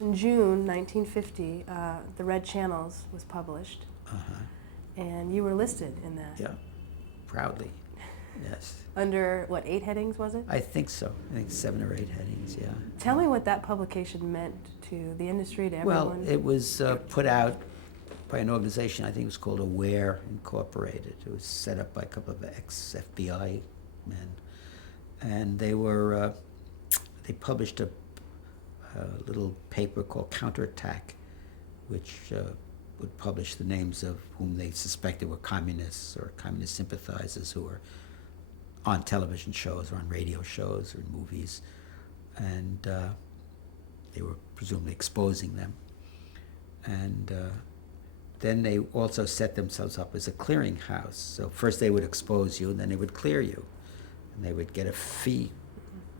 In June 1950, The Red Channels was published, and you were listed in that. Yeah, proudly, yes. Under, what, 8 headings, was it? I think so. I think 7 or 8 headings, yeah. Tell me what that publication meant to the industry, to everyone. Well, it was put out by an organization, I think it was called Aware Incorporated. It was set up by a couple of ex-FBI men. And they published a little paper called Counterattack, which would publish the names of whom they suspected were communists or communist sympathizers who were on television shows or on radio shows or in movies. And they were presumably exposing them. And then they also set themselves up as a clearinghouse. So first they would expose you, and then they would clear you. And they would get a fee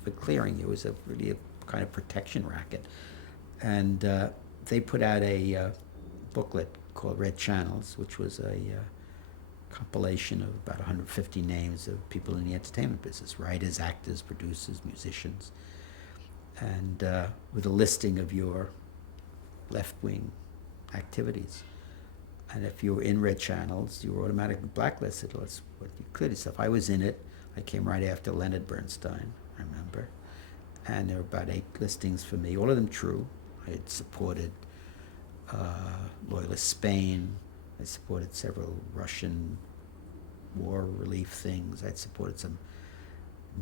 for clearing you. It was really a kind of protection racket. And they put out a booklet called Red Channels, which was a compilation of about 150 names of people in the entertainment business, writers, actors, producers, musicians, and with a listing of your left-wing activities. And if you were in Red Channels, you were automatically blacklisted. That's what you cleared yourself. I was in it. I came right after Walter Bernstein, I remember. And there were about 8 listings for me, all of them true. I had supported Loyalist Spain. I supported several Russian war relief things. I'd supported some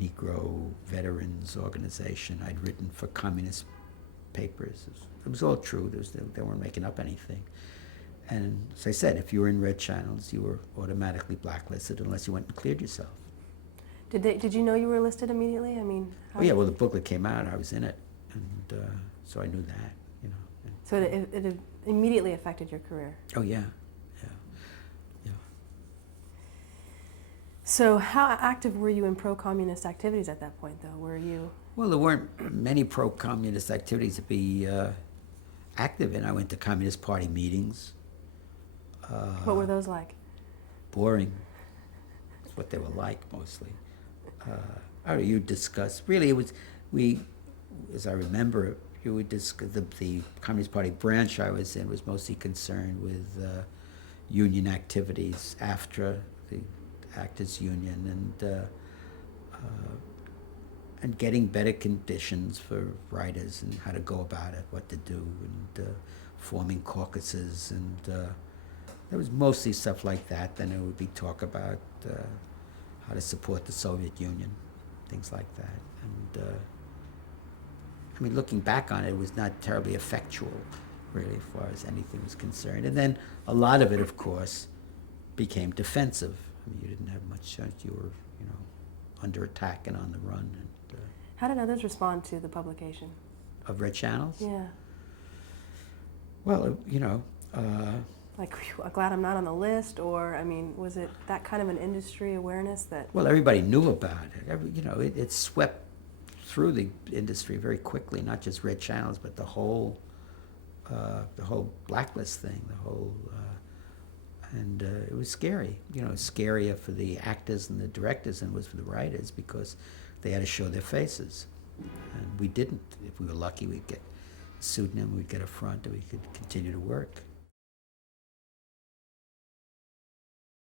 Negro veterans organization. I'd written for communist papers. It was all true. They weren't making up anything. And as I said, if you were in Red Channels, you were automatically blacklisted unless you went and cleared yourself. Did you know you were listed immediately? I mean, oh yeah, well the booklet came out, I was in it, and so I knew that, you know. So it immediately affected your career. Oh yeah. So how active were you in pro-communist activities at that point, though? Were you? Well, there weren't many pro-communist activities to be active in. I went to Communist Party meetings. What were those like? Boring. That's what they were like, mostly. You discuss, really it was, as I remember, you would discuss, the Communist Party branch I was in was mostly concerned with union activities, AFTRA, the Actors Union, and getting better conditions for writers and how to go about it, what to do, and forming caucuses, and there was mostly stuff like that. Then there would be talk about how to support the Soviet Union, things like that. And I mean, looking back on it, it was not terribly effectual, really, as far as anything was concerned. And then a lot of it, of course, became defensive. I mean, you didn't have much chance. You were, you know, under attack and on the run. And, how did others respond to the publication? Of Red Channels? Yeah. Well, you know. Like, I'm glad I'm not on the list, or, I mean, was it that kind of an industry awareness that... Well, everybody knew about it. You know, it swept through the industry very quickly, not just Red Channels, but the whole blacklist thing, and it was scary. You know, it was scarier for the actors and the directors than it was for the writers, because they had to show their faces. And we didn't. If we were lucky, we'd get a pseudonym, we'd get a front, and we could continue to work.